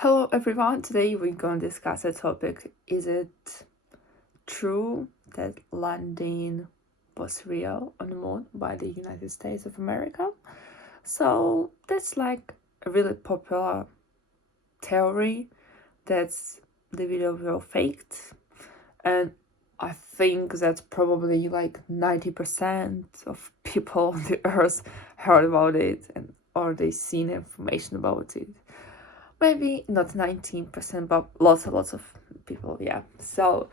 Hello everyone, today we're going to discuss a topic. Is it true that landing was real on the moon by the United States of America? So that's like a really popular theory that's the video were faked, and I think that probably like 90% of people on the earth heard about it or they seen information about it. Maybe not 19%, but lots and lots of people, yeah. So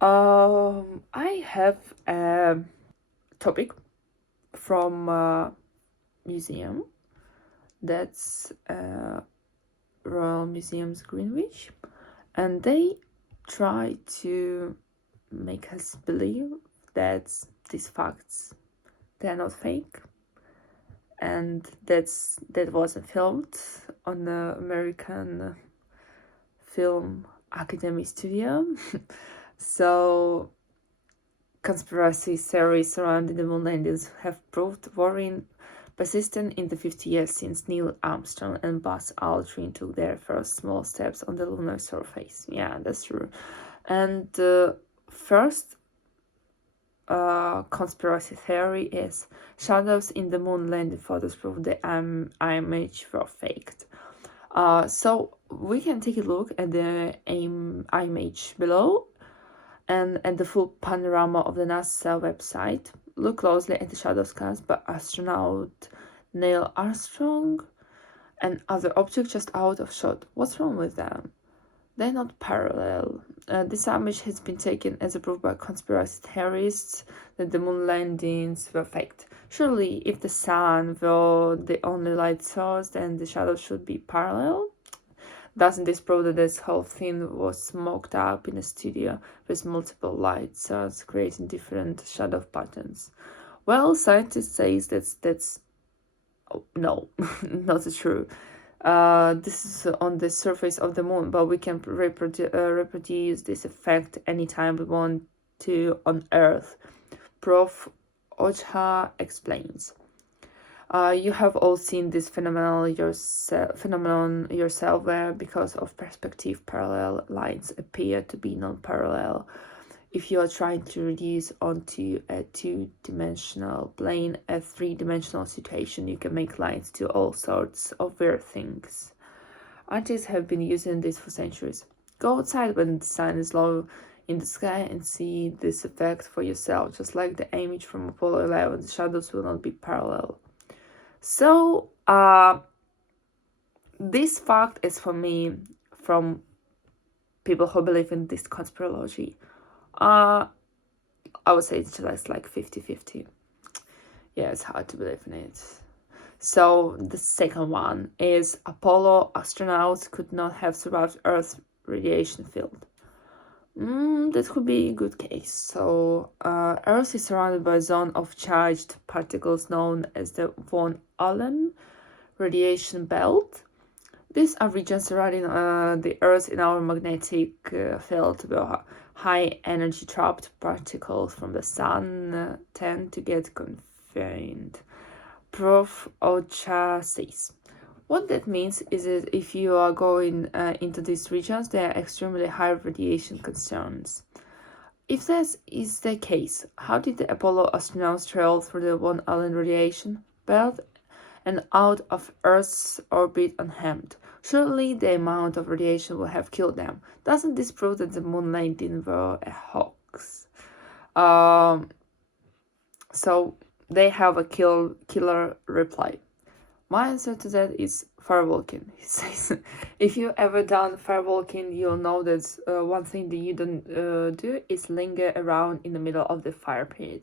I have a topic from a museum that's Royal Museums Greenwich, and they try to make us believe that these facts they're not fake, and that wasn't filmed on the American Film Academy Studio. So conspiracy theories surrounding the moon landings have proved worrying persistent in the 50 years since Neil Armstrong and Buzz Aldrin took their first small steps on the lunar surface. Yeah, that's true. And the first conspiracy theory is shadows in the moon landing photos prove the image were faked. So we can take a look at the image below and at the full panorama of the NASA website. Look closely at the shadows cast by astronaut Neil Armstrong and other objects just out of shot. What's wrong with them? They're not parallel. This image has been taken as a proof by conspiracy theorists that the moon landings were faked. Surely, if the sun were the only light source, then the shadows should be parallel. Doesn't this prove that this whole thing was smoked up in a studio with multiple light sources creating different shadow patterns? Well, scientists say that's no, not true. This is on the surface of the moon, but we can reproduce this effect anytime we want to on Earth. Prof. Ocha explains. You have all seen this phenomenon yourself where, because of perspective, parallel lines appear to be non-parallel. If you are trying to reduce onto a two-dimensional plane a three-dimensional situation, you can make lines to all sorts of weird things. Artists have been using this for centuries. Go outside when the sun is low in the sky and see this effect for yourself. Just like the image from Apollo 11, the shadows will not be parallel. So, this fact is for me from people who believe in this conspirology. I would say it's just like 50-50. Yeah, it's hard to believe in it. So, the second one is Apollo astronauts could not have survived Earth's radiation field. That could be a good case. So, Earth is surrounded by a zone of charged particles known as the von Allen radiation belt. These are regions surrounding the Earth in our magnetic field where high energy trapped particles from the sun tend to get confined. Prof. Ocha says. What that means is that if you are going into these regions, there are extremely high radiation concerns. If this is the case, how did the Apollo astronauts travel through the Von Allen radiation belt and out of Earth's orbit unharmed? Surely the amount of radiation will have killed them. Doesn't this prove that the moon landing were a hoax? So they have a killer reply. My answer to that is firewalking. He says, if you ever done firewalking, you'll know that one thing that you don't do is linger around in the middle of the fire pit.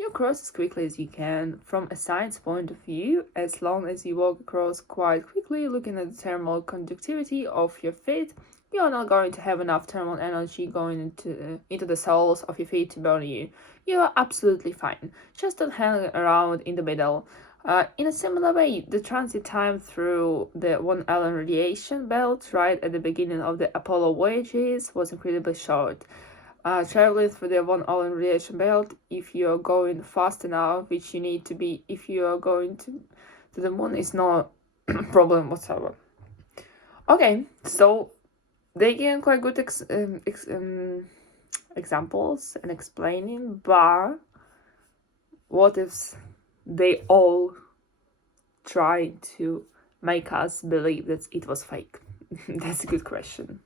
You cross as quickly as you can. From a science point of view, as long as you walk across quite quickly, looking at the thermal conductivity of your feet, you're not going to have enough thermal energy going into the soles of your feet to burn you. You are absolutely fine. Just don't hang around in the middle. In a similar way, the transit time through the Von Allen radiation belt right at the beginning of the Apollo voyages was incredibly short. Traveling through the Von Allen radiation belt, if you are going fast enough, which you need to be if you are going to the moon, is no problem whatsoever. Okay, so they give quite good examples and explaining, but what if they all try to make us believe that it was fake? That's a good question.